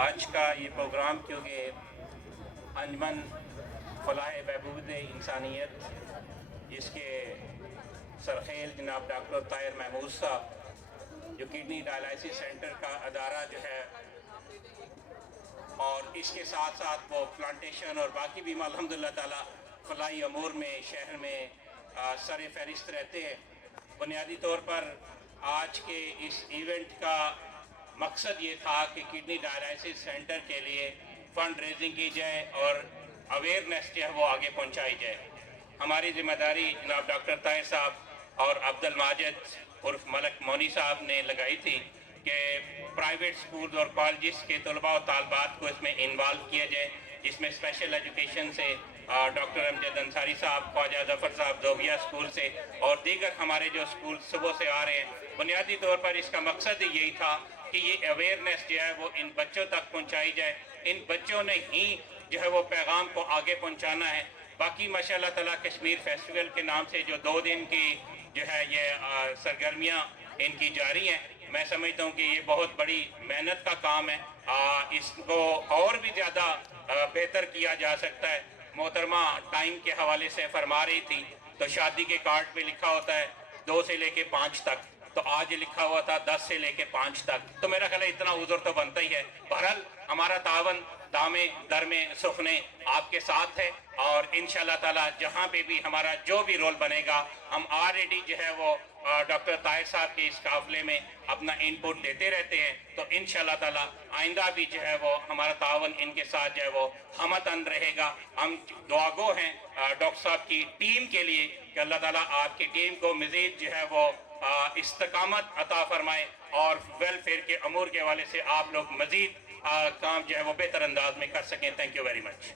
آج کا یہ پروگرام کیونکہ انجمن فلاح بہبود انسانیت اس کے سرخیل جناب ڈاکٹر طاہر محمود صاحب جو کڈنی ڈائلائسس سینٹر کا ادارہ جو ہے، اور اس کے ساتھ ساتھ وہ پلانٹیشن اور باقی بھی الحمدللہ تعالیٰ فلاحی امور میں شہر میں سر فہرست رہتے ہیں۔ بنیادی طور پر آج کے اس ایونٹ کا مقصد یہ تھا کہ کڈنی ڈائلائسس سینٹر کے لیے فنڈ ریزنگ کی جائے اور اویئرنیس جو ہے وہ آگے پہنچائی جائے۔ ہماری ذمہ داری جناب ڈاکٹر طاہر صاحب اور عبد الماجد عرف ملک مونی صاحب نے لگائی تھی کہ پرائیویٹ سکولز اور کالجز کے طلباء و طالبات کو اس میں انوالو کیا جائے، جس میں اسپیشل ایجوکیشن سے ڈاکٹر امجد انصاری صاحب، خواجہ ظفر صاحب دوبیہ اسکول سے اور دیگر ہمارے جو اسکول صبح سے آ رہے ہیں۔ بنیادی طور پر اس کا مقصد یہی تھا کہ یہ اویئرنیس جو ہے وہ ان بچوں تک پہنچائی جائے۔ ان بچوں نے ہی جو ہے وہ پیغام کو آگے پہنچانا ہے۔ باقی ماشاء اللہ تعالیٰ کشمیر فیسٹیول کے نام سے جو 2 دن کی جو ہے یہ سرگرمیاں ان کی جاری ہیں، میں سمجھتا ہوں کہ یہ بہت بڑی محنت کا کام ہے۔ اس کو اور بھی زیادہ بہتر کیا جا سکتا ہے۔ محترمہ ٹائم کے حوالے سے فرما رہی تھی تو شادی کے کارڈ پہ لکھا ہوتا ہے 2 سے لے کے 5 تک، تو آج لکھا ہوا تھا 10 سے لے کے 5 تک، تو میرا خیال ہے اتنا عذر تو بنتا ہی ہے۔ بہرحال ہمارا تعاون دامے درمے سخنے آپ کے ساتھ ہے، اور انشاءاللہ تعالی جہاں پہ بھی ہمارا جو بھی رول بنے گا، ہم آلریڈی جو ہے وہ ڈاکٹر طاہر صاحب کے اس قافلے میں اپنا انپٹ دیتے رہتے ہیں، تو انشاءاللہ تعالی آئندہ بھی جو ہے وہ ہمارا تعاون ان کے ساتھ جو ہے وہ ہمتن رہے گا۔ ہم دعاگو ہیں ڈاکٹر صاحب کی ٹیم کے لیے کہ اللہ تعالیٰ آپ کی ٹیم کو مزید جو ہے وہ استقامت عطا فرمائے، اور ویلفیئر کے امور کے حوالے سے آپ لوگ مزید کام جو ہے وہ بہتر انداز میں کر سکیں۔ Thank you very much.